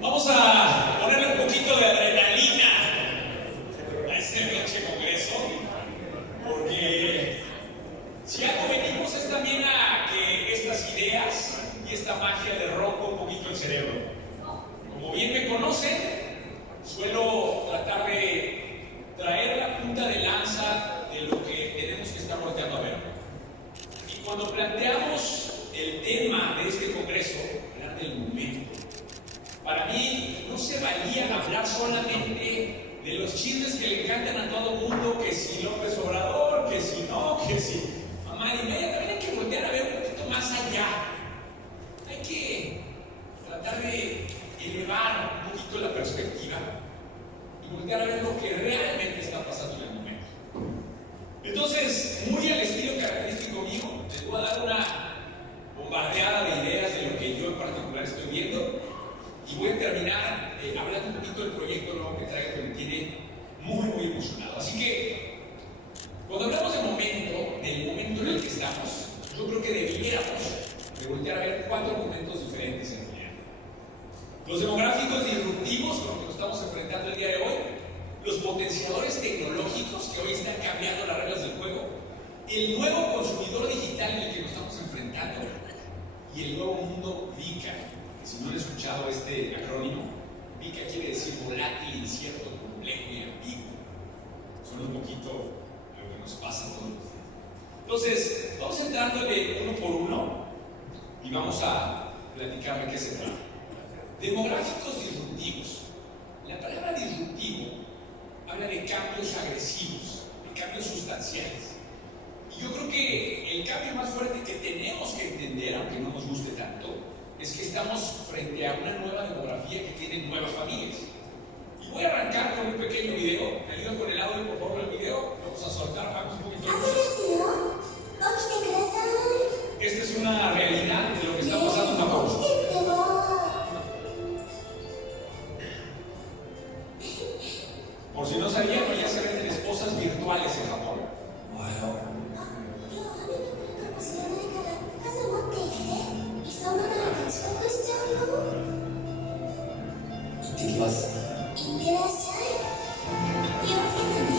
Vamos a ponerle un poquito de adrenalina a este pinche congreso, porque si algo venimos es también a que estas ideas y esta magia le rompa un poquito el cerebro. Como bien me conocen, suelo tratar de traer la punta de lanza de lo que tenemos que estar volteando a ver. Y cuando planteamos el tema de este congreso, hablar del momento, para mí no se valía hablar solamente de los chismes que le encantan a todo el mundo, que si López Obrador, que si no, que si mamá y media. También hay que voltear a ver un poquito más allá. Hay que tratar de elevar un poquito la perspectiva y voltear a ver lo que realmente está pasando en el momento. Entonces, muy al estilo característico mío, les voy a dar una bombardeada de ideas de lo que yo en particular estoy viendo. Y voy a terminar hablando un poquito del proyecto nuevo que traigo, que me tiene muy emocionado. Así que, cuando hablamos del momento en el que estamos, yo creo que debiéramos de voltear a ver 4 momentos diferentes en realidad. Los demográficos disruptivos con los que nos estamos enfrentando el día de hoy, los potenciadores tecnológicos que hoy están cambiando las reglas del juego, el nuevo consumidor digital en el que nos estamos enfrentando y el nuevo mundo VICA. Si no han escuchado este acrónimo, VICA quiere decir volátil, incierto, complejo y ambiguo. Son un poquito lo que nos pasa a todos los días. Entonces, vamos entrándole uno por uno y vamos a platicar de qué se trata. Demográficos disruptivos. La palabra disruptivo habla de cambios agresivos, de cambios sustanciales. Y yo creo que el cambio más fuerte que tenemos que entender, aunque no nos guste tanto, es que estamos frente a una nueva demografía que tiene nuevas familias. Y voy a arrancar con un pequeño video. ¿Me ayudan con el audio, por favor, el video? Vamos a soltar, vamos un poquito. Esta es una realidad de lo que está pasando en Japón. Por si no sabían, ya se venden esposas virtuales en Japón. Wow. そんなの遅刻しちゃうよ。行ってきます。行ってらっしゃい。気をつけてね。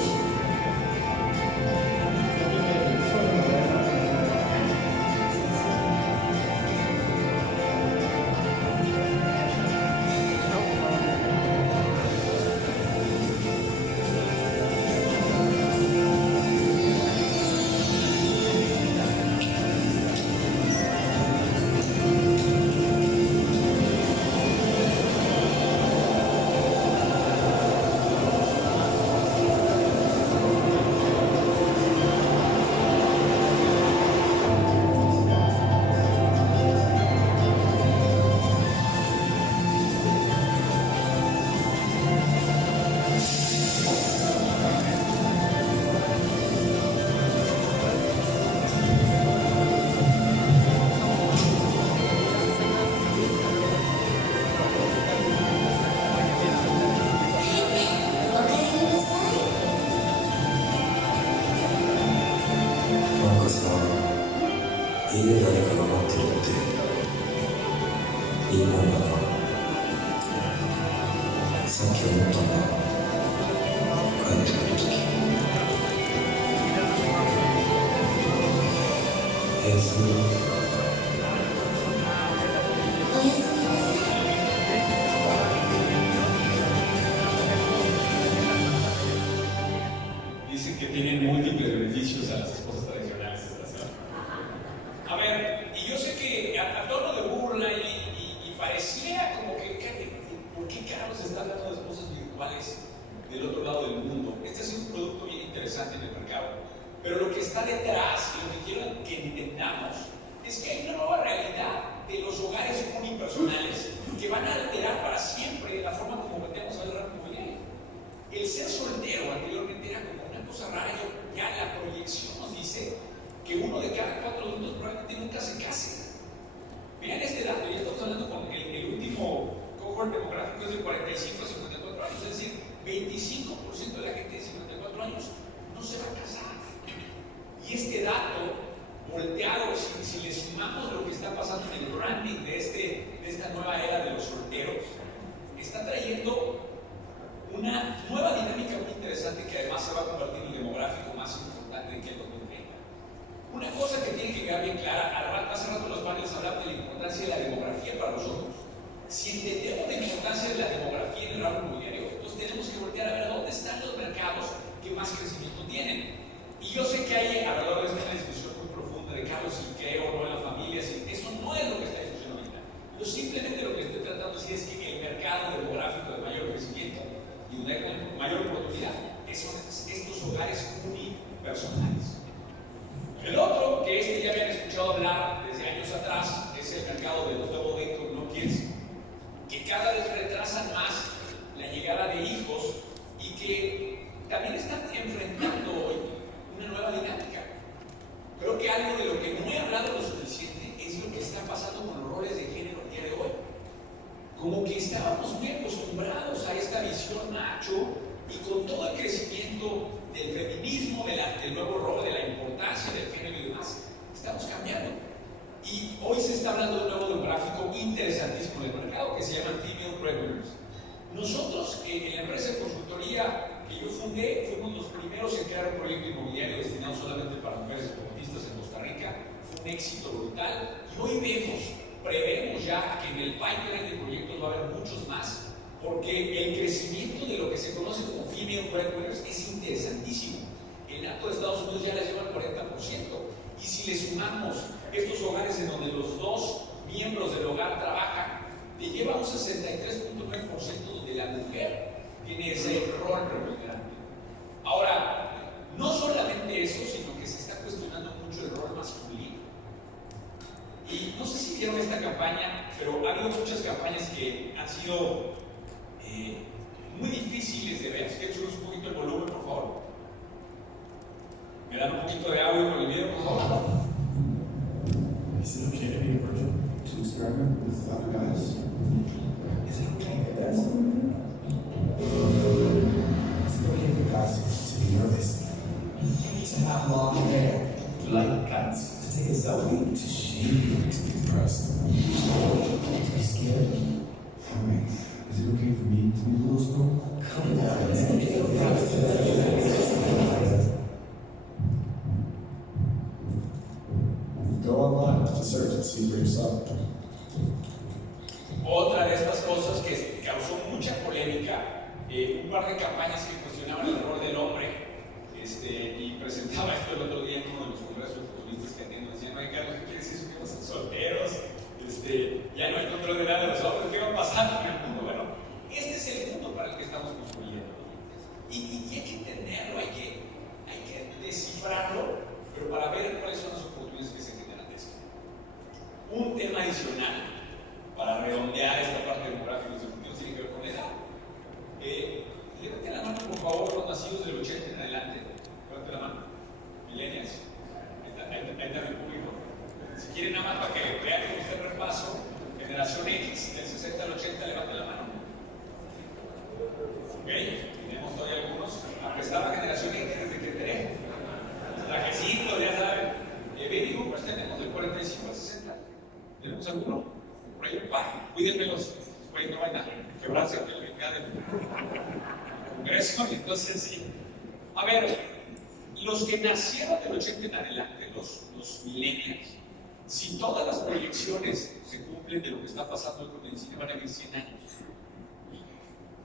Dicen que tienen múltiples beneficios a las esposas tradicionales estas. A ver, y yo sé que a tono de burla y pareciera como que, ¿por qué carajos se está hablando de esposas virtuales del otro lado del mundo? Este es un producto bien interesante en el mercado, pero lo que está detrás y lo que quiero que entendamos es que hay una nueva realidad de los hogares unipersonales que van a alterar para siempre la forma como metemos a la inmobiliaria. El ser soltero anteriormente era como una cosa rara. Ya la proyección nos dice que 1 de cada 4 adultos probablemente nunca se case. Vean este dato, ya estamos hablando con el último cohort demográfico es de 45 a 54 años, es decir, 25% de la gente de 54 años no se va a casar. Y este dato volteado, si le sumamos lo que está pasando en el branding de esta nueva era de los solteros, para nosotros. Si entendemos la importancia de la demografía en el ramo inmobiliario, entonces tenemos que voltear a ver dónde están los mercados que más crecimiento tienen. Y yo sé que hay alrededor de esto una discusión muy profunda de Carlos, si creo o no en las familias, y eso no es lo que está discutiendo ahorita. Yo simplemente lo que estoy tratando de decir es que el mercado demográfico de mayor crecimiento y de mayor oportunidad son estos hogares unipersonales. El otro, que ya habían escuchado hablar desde años atrás, es el mercado de los double income no kids, que cada vez retrasan más la llegada de hijos y que también están enfrentando hoy una nueva dinámica. Creo que algo de lo que no he hablado lo suficiente es lo que está pasando con los roles de género el día de hoy. Como que estábamos muy acostumbrados a esta visión macho y con todo el crecimiento del feminismo, del nuevo rol, de la importancia del género y demás, estamos cambiando. Y hoy se está hablando de un nuevo demográfico interesantísimo del mercado que se llama female breadwinners. Nosotros, en la empresa de consultoría que yo fundé, fuimos los primeros en crear un proyecto inmobiliario destinado solamente para mujeres deportistas en Costa Rica. Fue un éxito brutal y hoy prevemos ya que en el pipeline de proyectos va a haber muchos más, porque el crecimiento de lo que se conoce como female breadwinners es interesantísimo. El dato de Estados Unidos ya les lleva al 40%. Y si le sumamos estos hogares en donde los dos miembros del hogar trabajan, le lleva un 63.9% donde la mujer tiene ese rol preponderante. Ahora, no solamente eso, sino que se está cuestionando mucho el rol masculino. Y no sé si vieron esta campaña, pero ha habido muchas campañas que han sido muy difíciles de ver. Si quieres subir un poquito el volumen, por favor. ¿Me dan un poquito de audio con el video, por favor? Is it okay to be a virgin? To experiment with other guys? Is it okay for that? Is it okay for guys to be nervous? You need to have long hair. To like cats. To take a selfie. To shave. To be depressed. To be scared. Alright. Is it okay for me to be a little slow? Come down. Is it okay for guys to go online to search and see for yourself. Otra de estas cosas que causó mucha polémica, un par de campañas que cuestionaban el rol del hombre, y presentaba esto el otro día en uno de los congresos futbolistas que atiendo, decían, oye Carlos, ¿qué quiere decir eso? Que vamos a ser solteros, ya no hay control de nada de los hombres, ¿qué va a pasar en el mundo? Bueno, este es el mundo para el que estamos construyendo. Y hay que entenderlo, hay que descifrarlo, pero para ver cuáles son las oportunidades que se generan de esto. Un tema adicional para redondear esta parte demográfica de los objetivos tiene que ver con la edad. Levante la mano, por favor, los nacidos del 80 en adelante. Levante la mano. Millennials. Ahí está mi público. Si quieren nada más para que vean con usted el repaso, generación X, del 60 al 80, levante la mano. Ok, tenemos todavía algunos. Aunque está la generación X desde que tenemos. Trajecitos, ya saben. Baby boomers tenemos del 45 al 60. ¿Tenemos alguno? Por ahí, cuídenmelos. Por ahí no van a quebrarse el Congreso. Entonces, sí. A ver, los que nacieron del 80 en adelante, los millennials, si todas las proyecciones se cumplen de lo que está pasando con el cine, van a vivir 100 años.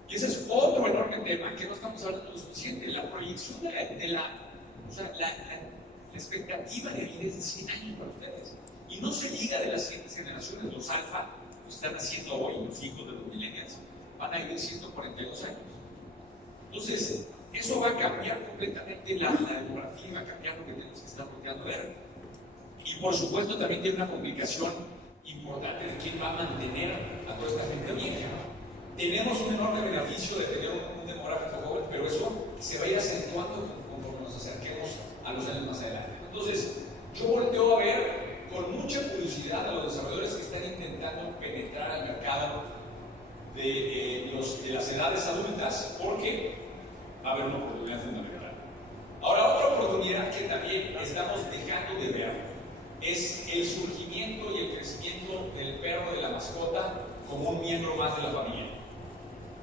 Y ese es otro enorme tema que no estamos hablando lo suficiente. La proyección la expectativa de vida es de 100 años para ustedes. Y no se diga de las siguientes generaciones, los alfa, que están haciendo hoy, los hijos de los millennials, van a vivir 142 años. Entonces, eso va a cambiar completamente la demografía, va a cambiar lo que tenemos que estar volteando a ver. Y por supuesto también tiene una complicación importante de quién va a mantener a toda esta gente vieja. Tenemos un enorme beneficio de tener un demográfico joven, pero eso se va a ir acentuando conforme nos acerquemos a los años más adelante. Entonces, yo volteo a ver con mucha curiosidad a los desarrolladores que están intentando penetrar al mercado de las edades adultas, porque va a haber una oportunidad fundamental. Ahora, otra oportunidad que también estamos dejando de ver es el surgimiento y el crecimiento del perro, de la mascota, como un miembro más de la familia.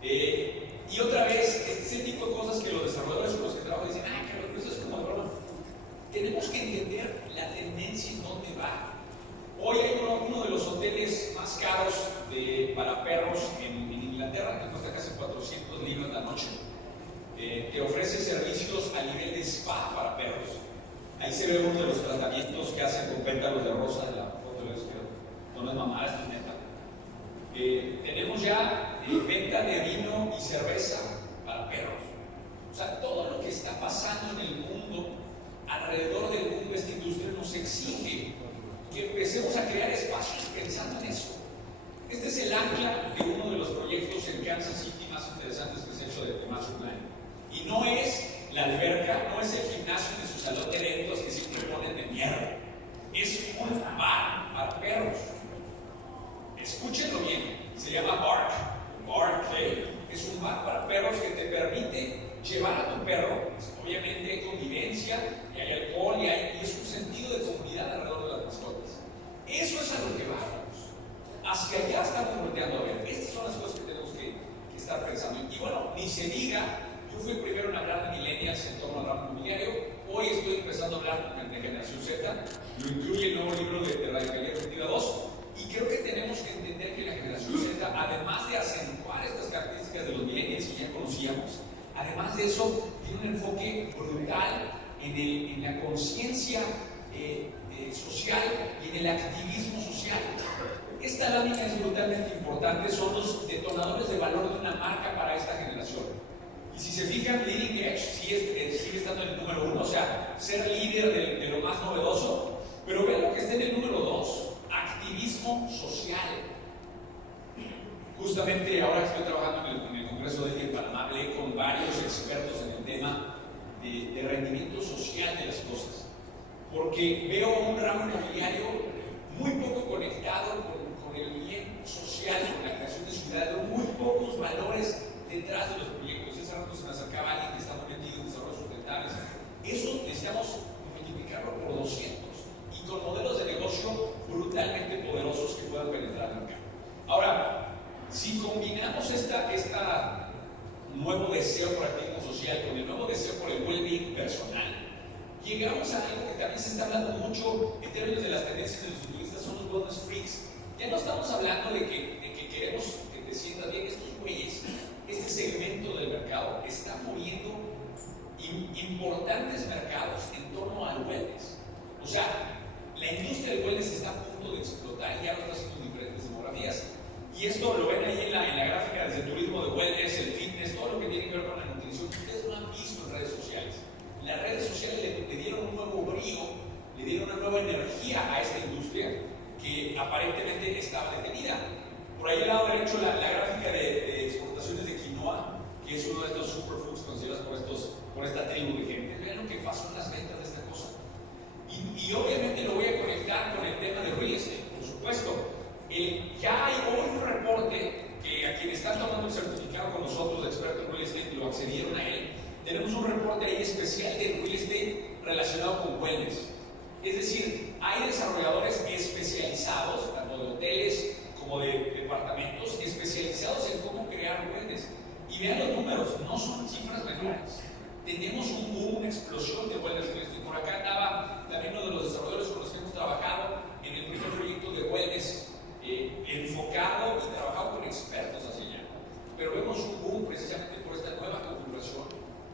Y otra vez, este es el tipo de cosas que los desarrolladores con los que trabajo dicen, Carlos, eso es como de broma. Tenemos que entender la tendencia en dónde va. Hoy hay uno de los hoteles más caros para perros en Inglaterra, que cuesta casi 400 libras la noche. Que ofrece servicios a nivel de spa para perros. Ahí se ve uno de los tratamientos que hacen con pétalos de rosa de la foto. No es mamada, esto es neta. Tenemos ya venta de vino y cerveza para perros. O sea, todo lo que está pasando en el mundo, alrededor del mundo, esta industria nos exige que empecemos a crear espacios pensando en eso. Este es el ancla de uno de los proyectos en Kansas City más interesantes que se ha hecho de Master Plan. Y no es la alberca, no es el gimnasio de su salón de eventos que siempre ponen de mierda. Es un bar para perros. Escúchenlo bien, se llama Bark Play. Es un bar para perros que te permite llevar a tu perro, obviamente hay convivencia, y hay alcohol, y es un sentido de comunidad alrededor de las mascotas. Eso es a lo que vamos. Hacia allá estamos volteando a ver. Estas son las cosas que tenemos que estar pensando. Y bueno, ni se diga, yo fui primero en hablar de millennials en torno al ramo inmobiliario. Hoy estoy empezando a hablar de generación Z. Lo incluye el nuevo libro de Radicalidad Efectiva 2. Y creo que tenemos que entender que la generación Z, además de acentuar estas características de los millennials que ya conocíamos, además de eso, tiene un enfoque brutal en la conciencia social y en el activismo social. Esta lámina es brutalmente importante, son los detonadores de valor de una marca para esta generación. Y si se fijan, Leading Edge sigue estando en el número 1, o sea, ser líder de lo más novedoso, pero vean lo que está en el número 2, activismo social. Justamente ahora que estoy trabajando en el Congreso de Panamá, hablé con varios expertos en el tema de rendimiento social de las cosas, porque veo un ramo inmobiliario muy poco conectado con el bien social, con la creación de ciudades, muy pocos valores detrás de los proyectos. Ese rato se me acercaba alguien que está muy metido en desarrollo sustentable. Eso necesitamos multiplicarlo por 200 y con modelos de negocio brutalmente poderosos que puedan penetrar el mercado. Ahora, si combinamos esta nuevo deseo por activismo social con el nuevo deseo por el well-being personal, llegamos a algo que también se está hablando mucho en términos de las tendencias de los futuristas, son los wellness freaks. Ya no estamos hablando de que queremos que te sientas bien. Estos güeyes, este segmento del mercado está moviendo importantes mercados en torno al wellness. O sea, la industria del wellness está a punto de explotar y ya lo está haciendo en diferentes demografías. Y esto lo ven ahí en la gráfica desde el turismo de wellness, el fitness, todo lo que tiene que ver con la nutrición. Ustedes no han visto en redes sociales. Las redes sociales le dieron un nuevo brío, le dieron una nueva energía a esta industria que aparentemente estaba detenida. Por ahí al lado derecho la gráfica de exportaciones de quinoa, que es uno de estos superfoods considerados por esta tribu de gente. Vean lo que pasó en las ventas de esta cosa. Y obviamente lo voy a conectar con el tema de real estate, por supuesto. Ya hay hoy un reporte que a quienes están tomando el certificado con nosotros de expertos en real estate lo accedieron a él. Tenemos un reporte ahí especial de real estate relacionado con wellness. Es decir, hay desarrolladores especializados, tanto de hoteles como de departamentos, especializados en cómo crear wellness. Y vean los números, no son cifras menores. Tenemos un boom, una explosión de wellness. Por acá andaba también uno de los desarrolladores con los que hemos trabajado en el primer proyecto de wellness enfocado y trabajado con expertos hacia allá. Pero vemos un boom precisamente por esta nueva configuración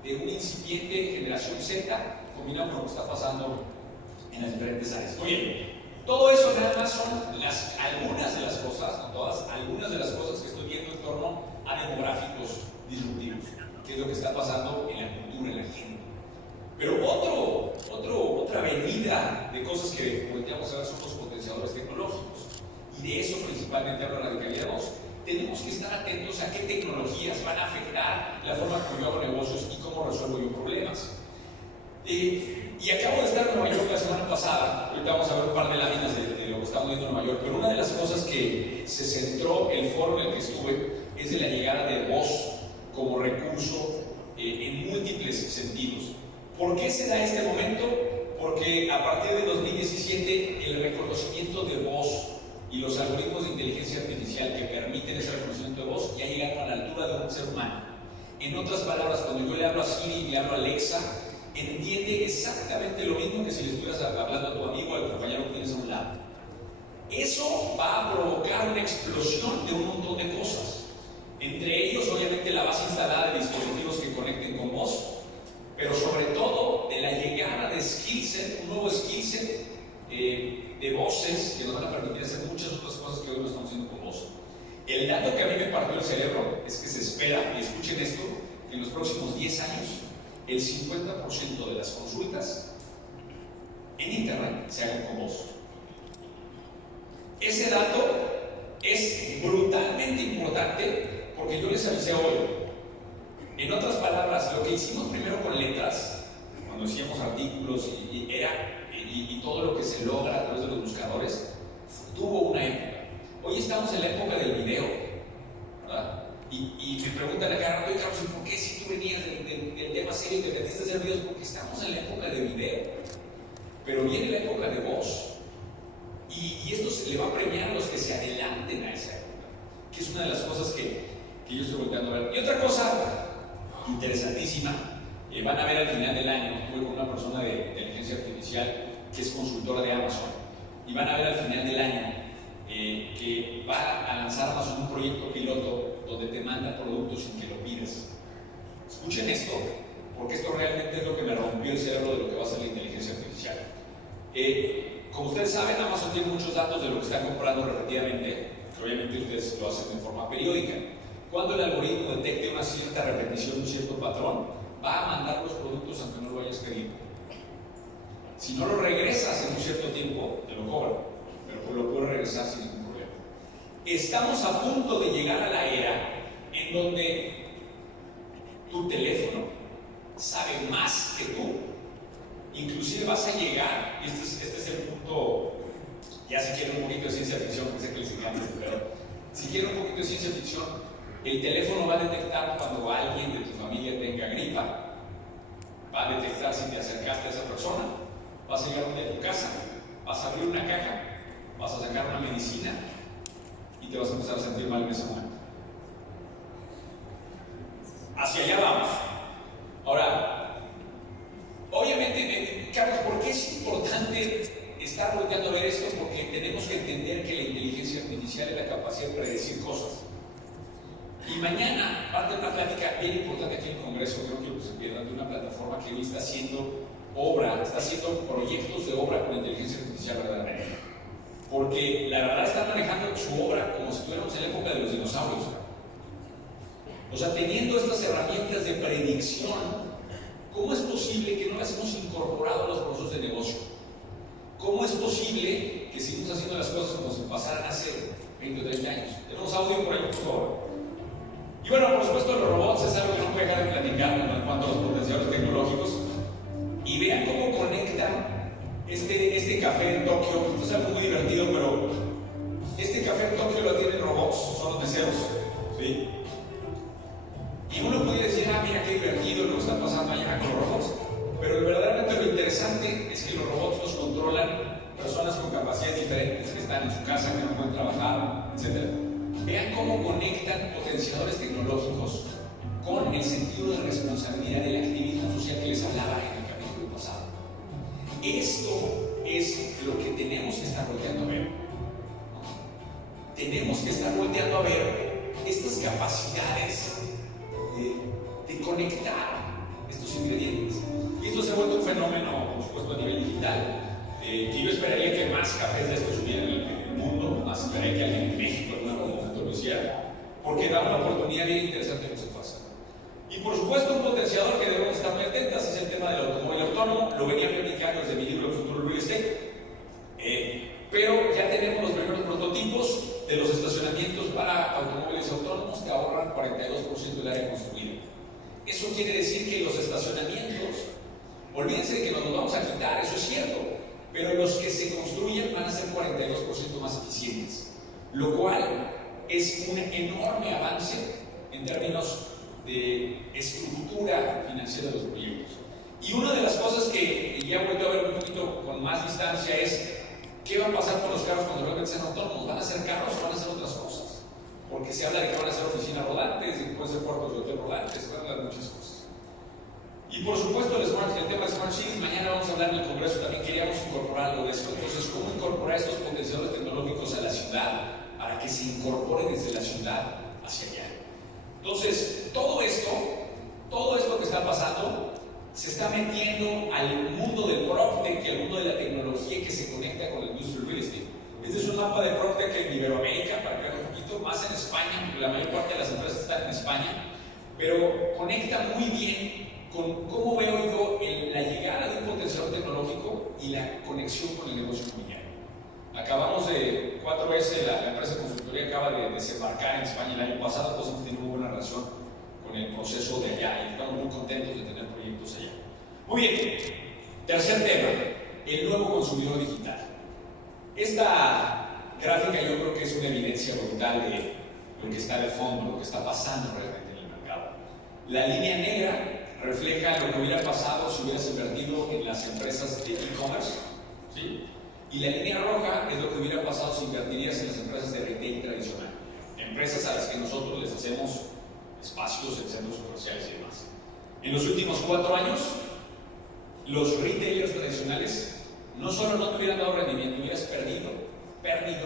de una incipiente generación Z combinado con lo que está pasando en las diferentes áreas. Muy bien, todo eso nada más son algunas de las cosas, no todas, algunas de las cosas que estoy viendo en torno a demográficos disruptivos, que es lo que está pasando en la cultura, en la gente. Pero otra avenida de cosas que volteamos a ver son los potenciadores tecnológicos. Y de eso principalmente habla Radicalidad 2. Tenemos que estar atentos a qué tecnologías van a afectar la forma como yo hago negocios y cómo resuelvo yo problemas. Y acabo de estar en Nueva York la semana pasada. Ahorita vamos a ver un par de láminas de lo que estamos viendo en Nueva York. Pero una de las cosas que se centró el foro en el que estuve es de la llegada de voz como recurso en múltiples sentidos. ¿Por qué se da este momento? Porque a partir de 2017 el reconocimiento de voz y los algoritmos de inteligencia artificial que permiten ese reconocimiento de voz ya llegaron a la altura de un ser humano. En otras palabras, cuando yo le hablo a Siri y le hablo a Alexa, entiende exactamente lo mismo que si le estuvieras hablando a tu amigo o al compañero que tienes a un lado. Eso va a provocar una explosión de un montón de cosas. Entre ellos, obviamente, la base instalada de dispositivos que conecten con voz, pero sobre todo de la llegada de skillset, un nuevo skillset de voces que nos van a permitir hacer muchas otras cosas que hoy no estamos haciendo con voz. El dato que a mí me partió el cerebro es que se espera, y escuchen esto, que en los próximos 10 años el 50% de las consultas en internet se hagan con voz. Ese dato es brutalmente importante porque yo les avisé hoy. En otras palabras, lo que hicimos primero con letras, cuando hacíamos artículos y todo lo que se logra a través de los buscadores, tuvo una época. Hoy estamos en la época del video, ¿verdad? Y me preguntan acá, oye Carlos, ¿por qué si tú venías del tema serio y te metiste a hacer videos? Porque estamos en la época de video, pero viene la época de voz. Y esto se le va a premiar a los que se adelanten a esa época, que es una de las cosas que yo estoy volteando a ver. Y otra cosa interesantísima, van a ver al final del año, estuve con una persona de inteligencia artificial que es consultora de Amazon, y van a ver al final del año que va a lanzar Amazon un proyecto piloto donde te manda productos sin que lo pidas. Escuchen esto, porque esto realmente es lo que me rompió el cerebro de lo que va a ser la inteligencia artificial. Como ustedes saben, Amazon tiene muchos datos de lo que están comprando repetidamente, que obviamente ustedes lo hacen de forma periódica. Cuando el algoritmo detecte una cierta repetición, un cierto patrón, va a mandar los productos aunque no lo hayas pedido. Si no lo regresas en un cierto tiempo, te lo cobran, pero lo puedes regresar sin ningún problema. Estamos a punto de llegar a la era en donde tu teléfono sabe más que tú. Inclusive vas a llegar, y este es el punto, ya si quieren un poquito de ciencia ficción, que sé que les encanta, pero si quieren un poquito de ciencia ficción, el teléfono va a detectar cuando alguien de tu familia tenga gripa, va a detectar si te acercaste a esa persona, vas a llegar a tu casa, vas a abrir una caja, vas a sacar una medicina y te vas a empezar a sentir mal en ese momento. Hacia allá vamos. Ahora, obviamente, Carlos, ¿por qué es importante estar volteando a ver esto? Porque tenemos que entender que la inteligencia artificial es la capacidad de predecir cosas. Y mañana parte de una plática bien importante aquí en el Congreso, que no quiero que se pierdan, de una plataforma que hoy está haciendo proyectos de obra con inteligencia artificial verdaderamente. Porque la verdad están manejando su obra como si estuviéramos en la época de los dinosaurios. O sea, teniendo estas herramientas de predicción, ¿cómo es posible que no las hemos incorporado a los procesos de negocio? ¿Cómo es posible que sigamos haciendo las cosas como si pasaran hace 20 o 30 años? Tenemos audio por ahí, por favor. Y bueno, por supuesto, los robots es algo que no puede dejar de platicar en cuanto a los potenciales tecnológicos. Y vean cómo conectan este café en Tokio. Esto es algo muy divertido, pero este café en Tokio lo tienen robots, son los meseros, ¿sí? Y uno podría decir, mira qué divertido lo que está pasando allá con los robots. Pero verdaderamente lo interesante es que los robots los controlan personas con capacidades diferentes, que están en su casa, que no pueden trabajar, etc. Vean cómo conectan potenciadores tecnológicos con el sentido de responsabilidad del activismo social que les hablaba en el capítulo pasado. Esto es lo que tenemos que estar volteando a ver. Tenemos que estar volteando a ver estas capacidades de conectar estos ingredientes. Y esto se ha vuelto un fenómeno, por supuesto, a nivel digital, que yo esperaría que más cafés de estos hubieran en el mundo, más esperaría que alguien en México en algún momento lo hiciera, porque da una oportunidad bien interesante que se pasa. Y por supuesto, un potenciador que debemos estar muy atentos es el tema del automóvil autónomo. Lo venía platicando desde mi libro El futuro del real estate, pero ya tenemos los primeros prototipos de los estacionamientos para automóviles autónomos que ahorran 42% del área construida. Eso quiere decir que los estacionamientos, olvídense de que nos los vamos a quitar, eso es cierto, pero los que se construyen van a ser 42% más eficientes, lo cual es un enorme avance en términos de estructura financiera de los proyectos. Y una de las cosas que ya he vuelto a ver un poquito con más distancia es ¿qué va a pasar con los carros cuando realmente sean autónomos? ¿Van a ser carros o van a ser otras cosas? Porque se habla de que van a ser oficinas rodantes, pueden ser puertos de hotel rodantes, pueden haber muchas cosas. Y por supuesto el tema de Smart Cities, mañana vamos a hablar en el Congreso, también queríamos incorporar algo de esto. Entonces, ¿cómo incorporar estos potenciadores tecnológicos a la ciudad para que se incorporen desde la ciudad hacia allá? Entonces, todo esto que está pasando se está metiendo al mundo del PropTech y al mundo de la tecnología que se conecta con el Industrial Real Estate. Este es un mapa de PropTech en Iberoamérica, para que vean un poquito más en España, porque la mayor parte de las empresas están en España, pero conecta muy bien con cómo veo yo la llegada de un potencial tecnológico y la conexión con el negocio inmobiliario. Acabamos de 4S, la empresa de consultoría acaba de desembarcar en España el año pasado, pues hemos tenido muy buena relación con el proceso de allá y estamos muy contentos de tener proyectos allá. Muy bien, tercer tema, el nuevo consumidor digital. Esta gráfica yo creo que es una evidencia brutal de lo que está de fondo, lo que está pasando realmente en el mercado. La línea negra refleja lo que hubiera pasado si hubieras invertido en las empresas de e-commerce, ¿sí? Y la línea roja es lo que hubiera pasado si invertirías en las empresas de retail tradicional, empresas a las que nosotros les hacemos espacios en centros comerciales y demás. En los últimos 4 años, los retailers tradicionales no solo no te hubieran dado rendimiento, hubieras perdido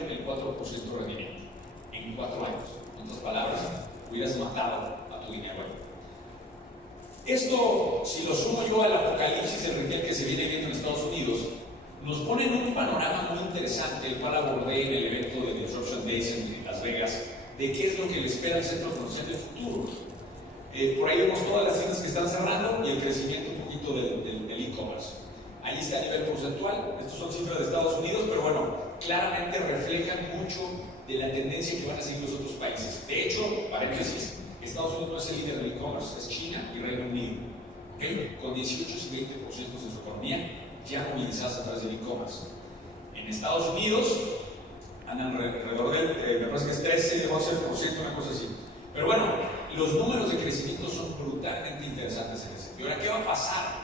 el 4% de rendimiento en 4 años. En otras palabras, hubieras matado a tu línea web. Esto, si lo sumo yo al apocalipsis del retail que se viene viendo en Estados Unidos, nos pone en un panorama muy interesante, el cual abordé en el evento de Disruption Days en Las Vegas, de qué es lo que le espera al centro comercial del futuro. Por ahí vemos todas las tiendas que están cerrando y el crecimiento un poquito del e-commerce. Ahí está a nivel porcentual, estos son cifras de Estados Unidos, pero bueno, claramente reflejan mucho de la tendencia que van a seguir los otros países. De hecho, paréntesis, Estados Unidos no es el líder del e-commerce, es China y Reino Unido, ¿okay? Con 18 y 20% de su economía ya movilizadas a través del e-commerce. En Estados Unidos andan alrededor del, me parece que es 13, 11%, una cosa así. Pero bueno, los números de crecimiento son brutalmente interesantes en ese. ¿Y ahora qué va a pasar?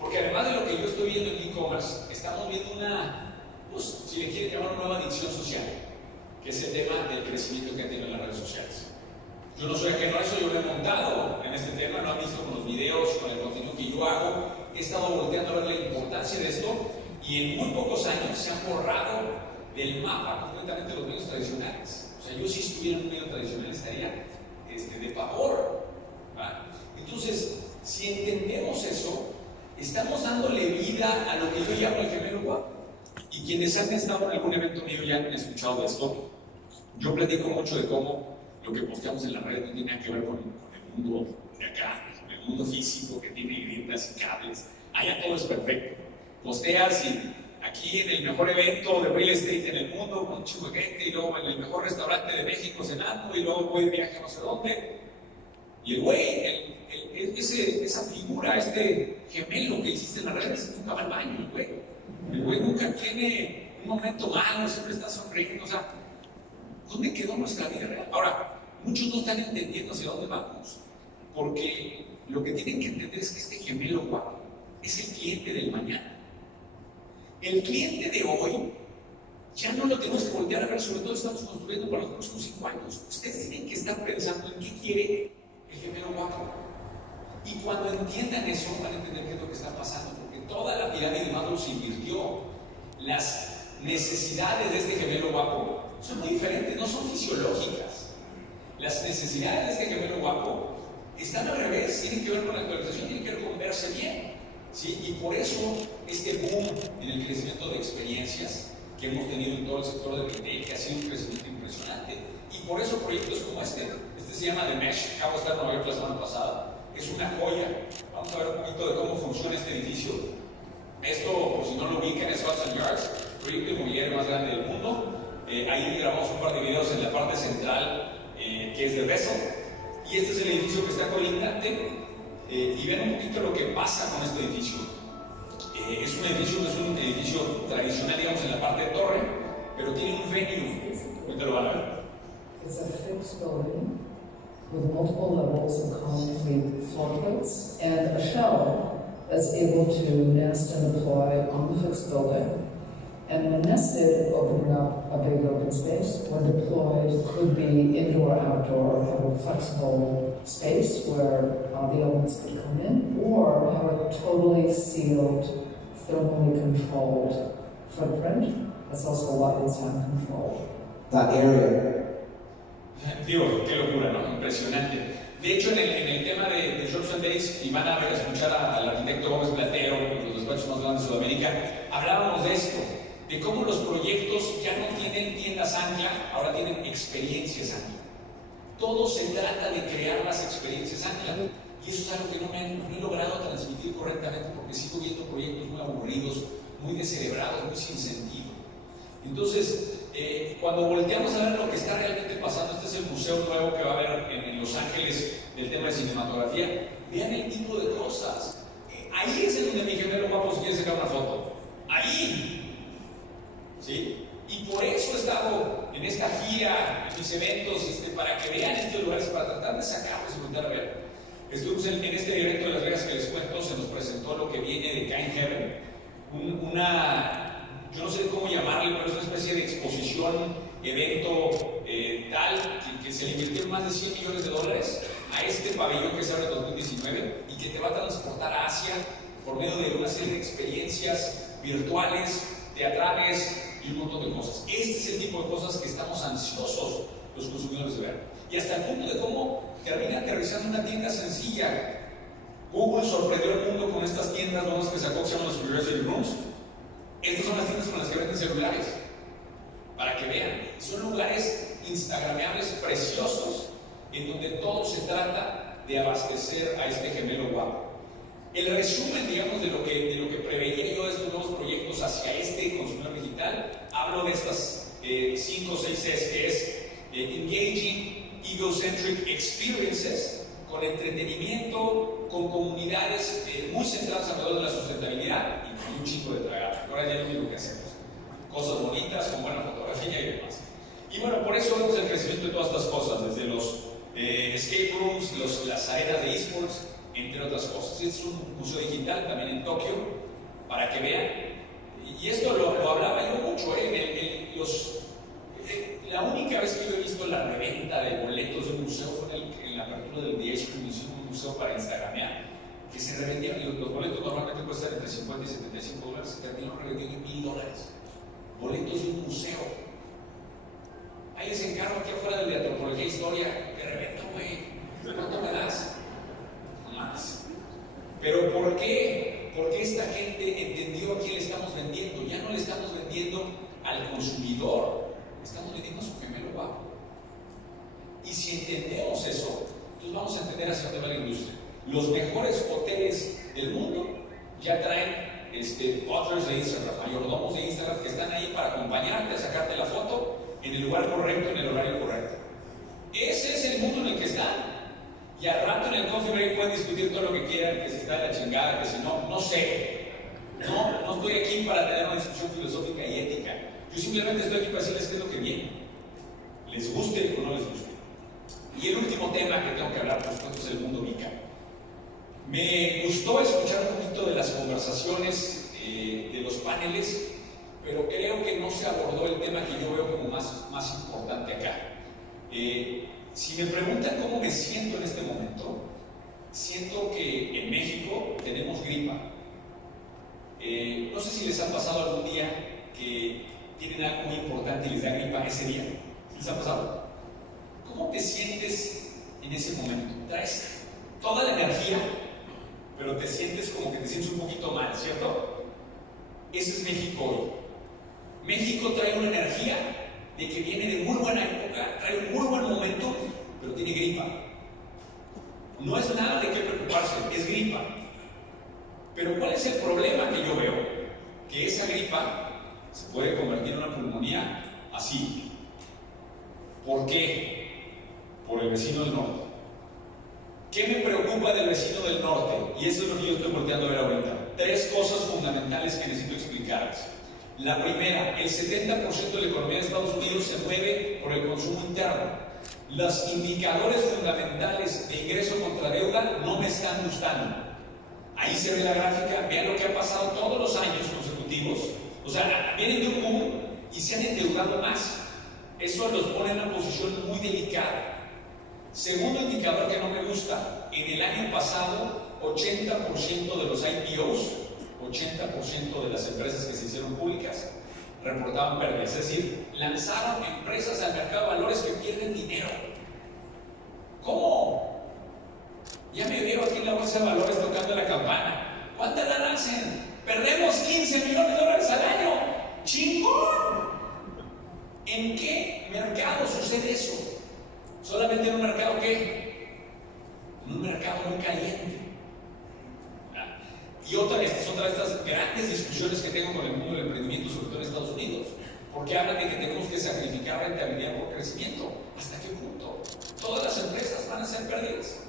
Porque además de lo que yo estoy viendo en e-commerce, estamos viendo una, pues, si le quieren llamar, una nueva adicción social, que es el tema del crecimiento que han tenido en las redes sociales. Yo no soy ajeno a eso, yo lo he montado en este tema, lo han visto con los videos, con el contenido que yo hago. He estado volteando a ver la importancia de esto y en muy pocos años se han borrado del mapa completamente los medios tradicionales. O sea, yo si estuviera en un medio tradicional estaría de pavor, ¿va? Entonces, si entendemos eso, estamos dándole vida a lo que yo llamo el gemelo guapo. Y quienes han estado en algún evento mío ya han escuchado de esto. Yo platico mucho de cómo lo que posteamos en la red no tiene nada que ver con el mundo de acá, con el mundo físico que tiene grietas y cables. Allá todo es perfecto. Posteas y aquí en el mejor evento de real estate en el mundo con un chico de gente, y luego en el mejor restaurante de México cenando, y luego voy de viaje a no sé dónde. Y el güey, esa figura, este gemelo que hiciste en las redes, nunca va al baño, el güey. El güey nunca tiene un momento malo, siempre está sonriendo. O sea, ¿dónde quedó nuestra vida real? Ahora, muchos no están entendiendo hacia dónde vamos, porque lo que tienen que entender es que este gemelo guapo es el cliente del mañana. El cliente de hoy ya no lo tenemos que voltear a ver, sobre todo estamos construyendo para los próximos 5 años. Ustedes tienen que estar pensando en qué quiere el gemelo guapo. Y cuando entiendan eso, van a entender qué es lo que está pasando, porque toda la pirámide de Maslow se invirtió. Las necesidades de este gemelo guapo son muy diferentes, no son fisiológicas. Las necesidades de este gemelo guapo están al revés, tienen que ver con la actualización, tienen que ver con verse bien, ¿sí? Y por eso este boom en el crecimiento de experiencias que hemos tenido en todo el sector del retail, que ha sido un crecimiento impresionante. Y por eso proyectos como este se llama The Mesh, acabo de estar en Nueva York la semana pasada, es una joya. Vamos a ver un poquito de cómo funciona este edificio. Esto, por si no lo ubican, es Hudson Yards, el proyecto inmobiliario más grande del mundo. Ahí grabamos un par de videos en la parte central, que es de Bessel. Y este es el edificio que está colindante. Y ven un poquito lo que pasa con este edificio. Es un edificio tradicional, digamos, en la parte de torre, pero tiene un venue. Ahorita lo van a ver. It's a fixed building with multiple levels of concrete floor plates and a shell that's able to nest and deploy on the fixed building. And when nested, opening up a big open space. When deployed, could be indoor, outdoor, have a flexible space where the elements could come in, or have a totally sealed, thermally controlled footprint. That's also weapons time control. That area. Digo, qué locura, ¿no? Impresionante. De hecho, en el tema de Shops and Days, y van a ver, escuchar al arquitecto Gómez Platero, los despachos más grandes de Sudamérica, hablábamos de esto, de cómo los proyectos ya no tienen tiendas ancla, ahora tienen experiencias ancla. Todo se trata de crear las experiencias ancla. Y eso es algo que no he logrado transmitir correctamente, porque sigo viendo proyectos muy aburridos, muy descerebrados, muy sin sentido. Entonces, cuando volteamos a ver lo que está realmente pasando, este es el museo nuevo que va a haber en Los Ángeles del tema de cinematografía, vean el tipo de cosas. Ahí es en donde mi gemelo guapo se quiere sacar una foto. Ahí. ¿Sí? Y por eso he estado en esta gira, en mis eventos, para que vean estos lugares, para tratar de sacarlos y volver a ver. Estuvimos en este evento de Las Vegas que les cuento, se nos presentó lo que viene de Kind Heaven, yo no sé cómo llamarle, pero es una especie de exposición, evento tal, que se le invirtieron más de $100 millones a este pabellón que se abre en 2019 y que te va a transportar a Asia por medio de una serie de experiencias virtuales, teatrales y un montón de cosas. Este es el tipo de cosas que estamos ansiosos los consumidores de ver. Y hasta el punto de cómo termina aterrizando una tienda sencilla. Google sorprendió al mundo con estas tiendas nuevas que sacó, que se llaman los Curiosity Rooms. Estas son las tiendas con las que venden celulares. Para que vean, son lugares instagrameables preciosos en donde todo se trata de abastecer a este gemelo guapo. El resumen, digamos, de lo que preveía yo de estos nuevos proyectos hacia este consumidor digital, hablo de estas 5 o 6 Cs, que es engaging, egocentric experiences, con entretenimiento, con comunidades muy centradas alrededor de la sustentabilidad y con un chico de tragar. Ahora ya es lo único que hacemos. Cosas bonitas, con buena fotografía y demás. Y bueno, por eso vemos el crecimiento de todas estas cosas, desde los escape rooms, las arenas de esports, entre otras cosas. Este es un museo digital también en Tokio, para que vean. Y esto lo hablaba yo mucho, la única vez que yo he visto la reventa de boletos de un museo fue en la apertura del The Edge Museum, un museo para instagramear, que se revendían. Los boletos normalmente cuestan entre $50 y $75, se terminaron revendiendo en $1,000. Boletos de un museo. Ahí les encargo aquí afuera de antropología e historia, que reventa, güey. ¿Cuánto me das? Más. Pero ¿por qué? Porque esta gente entendió a quién le estamos vendiendo. Ya no le estamos vendiendo al consumidor, estamos vendiendo a su gemelo guapo. Y si entendemos eso, entonces vamos a entender hacia dónde va la industria. Los mejores hoteles del mundo ya traen butlers de Instagram, mayordomos de Instagram, que están ahí para acompañarte, a sacarte la foto en el lugar correcto, en el horario correcto. Ese es el mundo en el que están. Y al rato en el coffee break pueden discutir todo lo que quieran, que si está de la chingada, que si no, no sé. No estoy aquí para tener una discusión filosófica y ética. Yo simplemente estoy aquí para decirles qué es lo que viene. Les guste o no les guste. Y el último tema que tengo que hablar, por supuesto, es el mundo Mica. Me gustó escuchar un poquito de las conversaciones, de los paneles, pero creo que no se abordó el tema que yo veo como más importante acá. Si me preguntan cómo me siento en este momento, siento que en México tenemos gripa. No sé si les ha pasado algún día que tienen algo muy importante y les da gripa ese día. ¿Les ha pasado? ¿Cómo te sientes en ese momento? Traes toda la energía, pero te sientes como que te sientes un poquito mal, ¿cierto? Ese es México hoy. México trae una energía de que viene de muy buena época, trae un muy buen momento, pero tiene gripa. No es nada de qué preocuparse, es gripa. Pero ¿cuál es el problema que yo veo? Que esa gripa se puede convertir en una pulmonía así. ¿Por qué? Por el vecino del norte. ¿Qué me preocupa del vecino del norte? Y eso es lo que yo estoy volteando a ver ahorita. 3 cosas fundamentales que necesito explicarles. La primera, el 70% de la economía de Estados Unidos se mueve por el consumo interno. Los indicadores fundamentales de ingreso contra deuda no me están gustando. Ahí se ve la gráfica, vean lo que ha pasado todos los años consecutivos. O sea, vienen de un boom y se han endeudado más. Eso los pone en una posición muy delicada. Segundo indicador que no me gusta, en el año pasado 80% de los IPOs, 80% de las empresas que se hicieron públicas reportaban pérdidas, es decir, lanzaron empresas al mercado de valores que pierden dinero. ¿Cómo? Ya me veo aquí en la bolsa de valores tocando la campana. ¿Cuántas la hacen? Perdemos $15 millones al año. ¡Chingón! ¿En qué mercado sucede eso? ¿Solamente en un mercado qué? En un mercado muy caliente. Y otra es otra de estas grandes discusiones que tengo con el mundo del emprendimiento, sobre todo en Estados Unidos, porque hablan de que tenemos que sacrificar rentabilidad por crecimiento. ¿Hasta qué punto? ¿Todas las empresas van a ser pérdidas?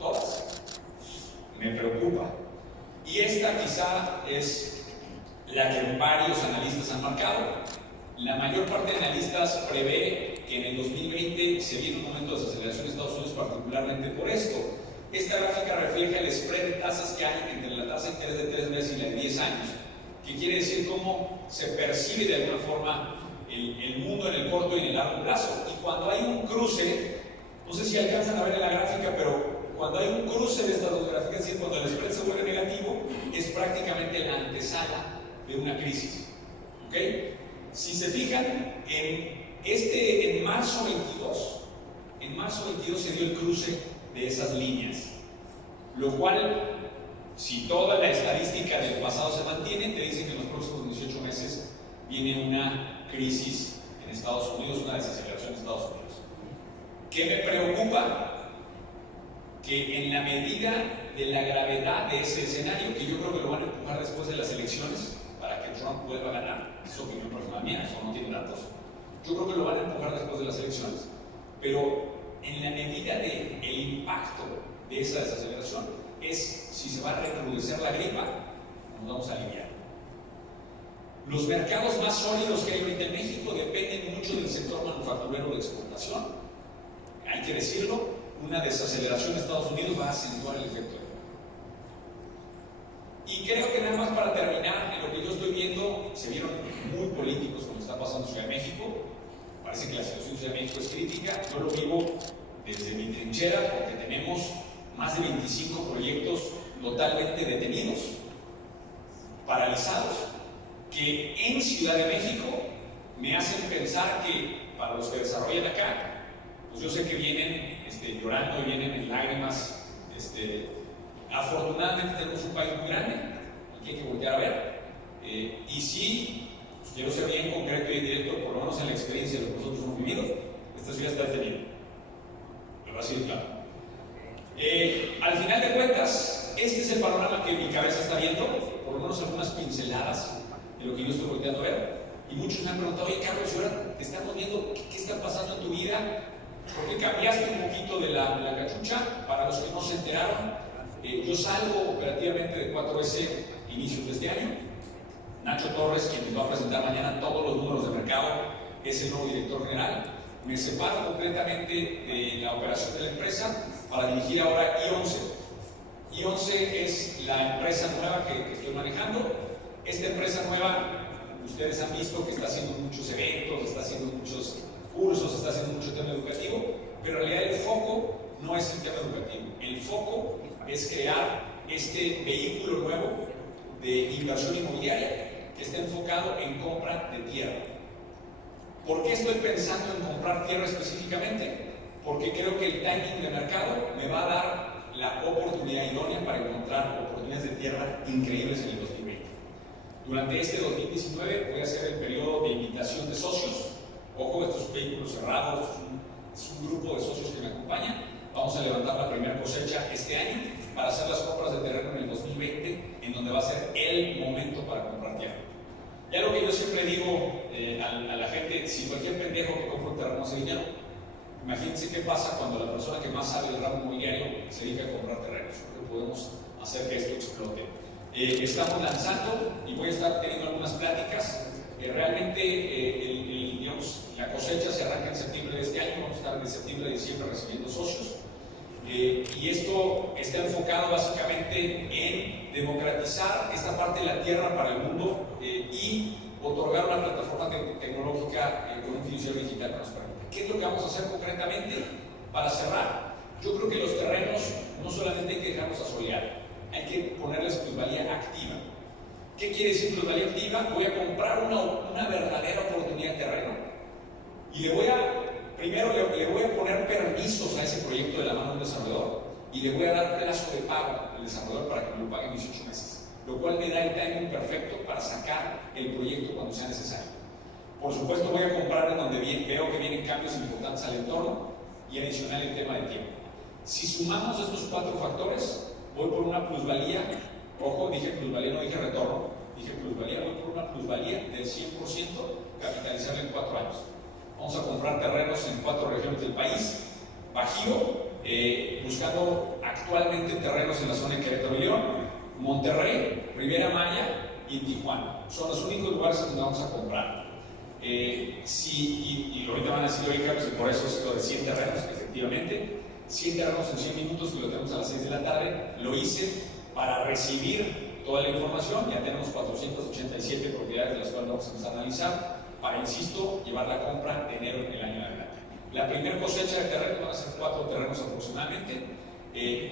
¿Todas? Me preocupa. Y esta quizá es la que varios analistas han marcado. La mayor parte de analistas prevé que en el 2020 se viene un momento de desaceleración en Estados Unidos, particularmente por esto. Esta gráfica refleja el spread de tasas que hay entre la tasa de interés de 3 meses y la de 10 años, que quiere decir cómo se percibe de alguna forma el mundo en el corto y en el largo plazo. Y cuando hay un cruce, no sé si alcanzan a ver en la gráfica, pero cuando hay un cruce de estas dos gráficas, es decir, cuando el spread se vuelve negativo, es prácticamente la antesala de una crisis. ¿Ok? Si se fijan, en marzo 22 se dio el cruce de esas líneas, lo cual, si toda la estadística del pasado se mantiene, te dicen que en los próximos 18 meses viene una crisis en Estados Unidos, una desaceleración en Estados Unidos. ¿Qué me preocupa? Que en la medida de la gravedad de ese escenario, que yo creo que lo van a empujar después de las elecciones para que Trump vuelva a ganar, es opinión personal mía, eso no tiene datos, yo creo que lo van a empujar después de las elecciones, pero en la medida del impacto de esa desaceleración es si se va a recrudecer la gripa, nos vamos a aliviar. Los mercados más sólidos que hay ahorita en México dependen mucho del sector manufacturero de exportación. Hay que decirlo, una desaceleración de Estados Unidos va a acentuar el efecto. Y creo que nada más para terminar, en lo que yo estoy viendo, se vieron muy políticos como está pasando en Ciudad de México. Parece que la situación en Ciudad de México es crítica. Yo lo vivo desde mi trinchera porque tenemos más de 25 proyectos totalmente detenidos, paralizados, que en Ciudad de México me hacen pensar que para los que desarrollan acá, pues yo sé que vienen llorando y vienen en lágrimas. Afortunadamente tenemos un país muy grande que hay que voltear a ver, y sí, pues quiero ser bien concreto y directo, por lo menos en la experiencia de lo que nosotros hemos vivido, esta ciudad está detenida, pero así de claro. Al final de cuentas, este es el panorama que mi cabeza está viendo, por lo menos algunas pinceladas de lo que yo estoy volteando a ver, y muchos me han preguntado: oye Carlos, ahora te estamos viendo, ¿qué está pasando en tu vida? ¿Por qué cambiaste un poquito de la cachucha? Para los que no se enteraron, yo salgo operativamente de 4S inicios de este año. Nacho Torres, quien nos va a presentar mañana todos los números de mercado, es el nuevo director general. Me separo completamente de la operación de la empresa para dirigir ahora I11. I11 es la empresa nueva que estoy manejando. Esta empresa nueva, ustedes han visto que está haciendo muchos eventos, está haciendo muchos cursos, está haciendo mucho tema educativo, pero en realidad el foco no es el tema educativo. El foco es crear este vehículo nuevo de inversión inmobiliaria que está enfocado en compra de tierra. ¿Por qué estoy pensando en comprar tierra específicamente? Porque creo que el timing de mercado me va a dar la oportunidad idónea para encontrar oportunidades de tierra increíbles en el 2020. Durante este 2019 voy a hacer el periodo de invitación de socios. Ojo, estos vehículos cerrados, es un grupo de socios que me acompañan. Vamos a levantar la primera cosecha este año para hacer las compras de terreno en el 2020, en donde va a ser el momento para comprar tierra. Ya lo que yo siempre digo a la gente: si cualquier pendejo que compra un terreno hace dinero, imagínense qué pasa cuando la persona que más sabe del ramo inmobiliario se dedica a comprar terrenos. Creo que podemos hacer que esto explote. Estamos lanzando y voy a estar teniendo algunas pláticas. Realmente digamos, la cosecha se arranca en septiembre de este año. Vamos a estar de septiembre a diciembre recibiendo socios. Y esto está enfocado básicamente en democratizar esta parte de la tierra para el mundo y otorgar una plataforma tecnológica con un fiduciario digital que nos permite. ¿Qué es lo que vamos a hacer concretamente para cerrar? Yo creo que los terrenos no solamente hay que dejarlos asolear, hay que ponerles plusvalía activa. ¿Qué quiere decir plusvalía activa? Voy a comprar una verdadera oportunidad de terreno y primero le voy a poner permisos a ese proyecto de la mano del desarrollador y le voy a dar plazo de pago al desarrollador para que me lo pague en 18 meses, lo cual me da el timing perfecto para sacar el proyecto cuando sea necesario. Por supuesto voy a comprar en donde veo que vienen cambios importantes al entorno y adicional el tema del tiempo. Si sumamos estos 4 factores, voy por una plusvalía, ojo, dije plusvalía, no dije retorno, dije plusvalía, voy por una plusvalía del 100% capitalizable en 4 años. Vamos a comprar terrenos en 4 regiones del país, Bajío, buscando actualmente terrenos en la zona de Querétaro y León, Monterrey, Riviera Maya y Tijuana. Son los únicos lugares donde vamos a comprar. Y ahorita van a decir, oye, Carlos, y por eso es lo de 100 terrenos, efectivamente. 100 terrenos en 100 minutos, que lo tenemos a las 6 de la tarde. Lo hice para recibir toda la información. Ya tenemos 487 propiedades de las cuales vamos a empezar a analizar para, insisto, llevar la compra de enero del año en adelante. La primera cosecha de terreno van a ser 4 terrenos aproximadamente.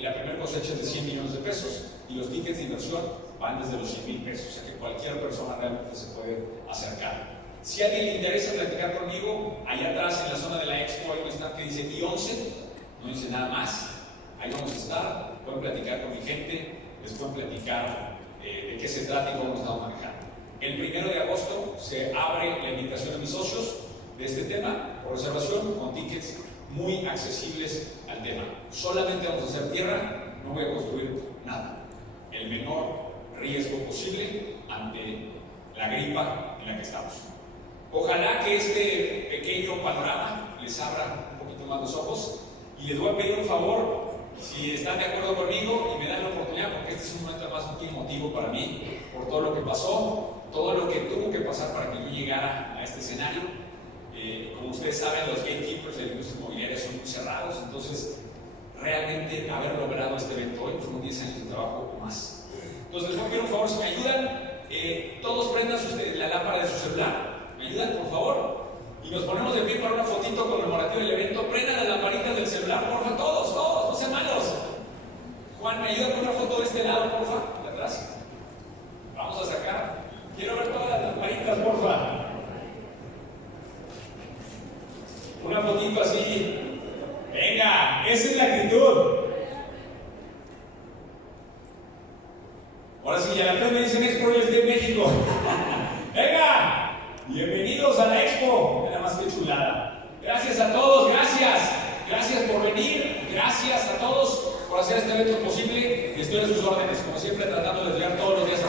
La primera cosecha es de 100 millones de pesos y los tickets de inversión van desde los 100,000 pesos, o sea que cualquier persona realmente se puede acercar. Si a alguien le interesa platicar conmigo, allá atrás en la zona de la expo hay un stand que dice I11, no dice nada más, ahí vamos a estar, pueden platicar con mi gente, les pueden platicar de qué se trata y cómo estamos manejando. El 1 de agosto se abre la invitación a mis socios de este tema por reservación con tickets muy accesibles al tema. Solamente vamos a hacer tierra, no voy a construir nada. El menor riesgo posible ante la gripa en la que estamos. Ojalá que este pequeño panorama les abra un poquito más los ojos y les voy a pedir un favor, si están de acuerdo conmigo y me dan la oportunidad, porque este es un momento más muy emotivo para mí, por todo lo que pasó, todo lo que tuvo que pasar para que yo llegara a este escenario. Como ustedes saben, los gatekeepers de la industria inmobiliaria son muy cerrados, entonces realmente haber logrado este evento hoy fueron 10 años de trabajo o más. Entonces les voy a pedir un favor, si me ayudan, todos prendan la lámpara de su celular. ¿Me ayudan, por favor? Y nos ponemos de pie para una fotito conmemorativa del evento. Prendan las lamparitas del celular, porfa, todos, no sean malos. Juan, ¿me ayuda con una foto de este lado, porfa? De atrás. Vamos a sacar. Quiero ver todas las lamparitas, porfa. Una fotito así. Venga, esa es la actitud. Ahora sí, ya la tarde me dicen Expo y estoy en México. Venga. Bienvenidos a la Expo, nada más que chulada. Gracias a todos, gracias por venir, gracias a todos por hacer este evento posible. Estoy a sus órdenes, como siempre tratando de llegar todos los días